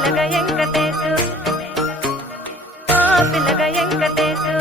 పిల్లగ వెంకటేశు ఓ పిల్లగ వెంకటేశు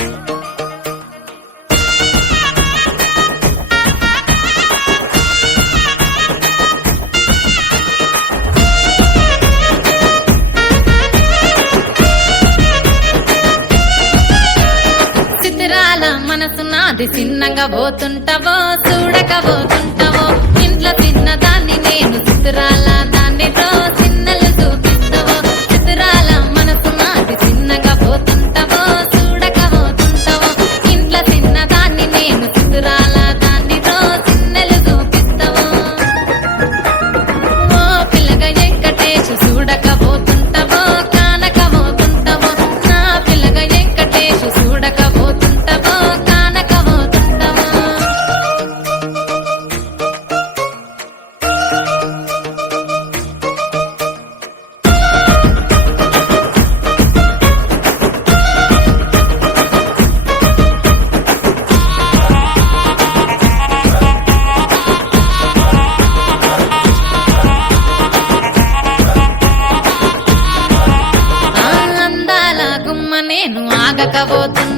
మనసు నాది చిన్నగా పోతుంటావో చూడక పోతుంటావో ఇంట్లో చిన్నదాన్ని నేను చిత్రాల దాన్నితో చిన్నలు చూపిస్తావో చిత్రాల మనసు నాది చిన్నగా పోతుంటావో చూడక పోతుంటావో ఇంట్లో చిన్నదాన్ని నేను చిత్రాల దాన్నితో చిన్నలు చూపిస్తావో ఓ పిల్లగా వెంకటేశు చూడక పోతుంటావో కానక పోతుంటావో నా పిల్లగా వెంకటేశు చూడక పోతుంటావో నేను ఆగకపోతున్నా